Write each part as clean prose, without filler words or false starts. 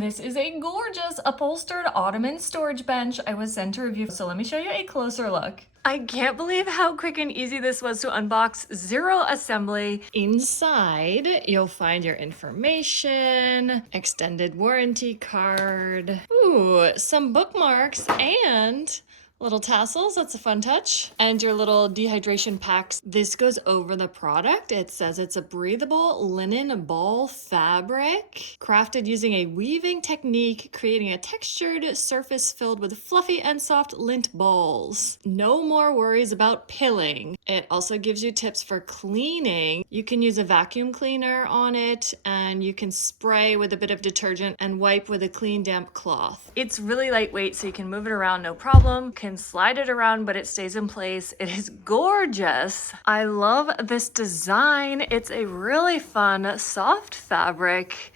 This is a gorgeous upholstered Ottoman storage bench I was sent to review, so let me show you a closer look. I can't believe how quick and easy this was to unbox. Zero assembly. Inside, you'll find your information, extended warranty card, ooh, some bookmarks, and little tassels, that's a fun touch. And your little dehydration packs. This goes over the product. It says it's a breathable linen ball fabric, crafted using a weaving technique, creating a textured surface filled with fluffy and soft lint balls. No more worries about pilling. It also gives you tips for cleaning. You can use a vacuum cleaner on it, and you can spray with a bit of detergent and wipe with a clean, damp cloth. It's really lightweight, so you can move it around no problem. Can slide it around, but it stays in place. It is gorgeous. I love this design. It's a really fun, soft fabric,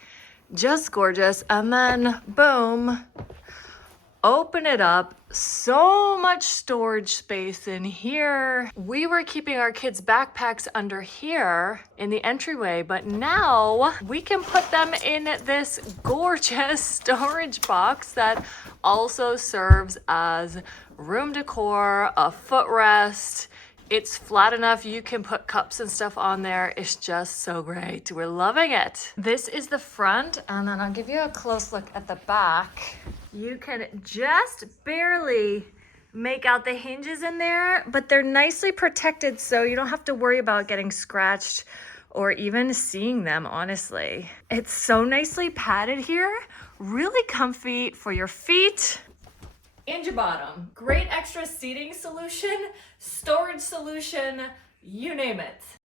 just gorgeous. And then boom, open it up. So much storage space in here. We were keeping our kids' backpacks under here in the entryway, but now we can put them in this gorgeous storage box that also serves as room decor, a footrest. It's flat enough you can put cups and stuff on there. It's just so great. We're loving it. This is the front, and then I'll give you a close look at the back. You can just barely make out the hinges in there, but they're nicely protected, so you don't have to worry about getting scratched or even seeing them, honestly. It's so nicely padded here, really comfy for your feet and your bottom. Great extra seating solution, storage solution, you name it.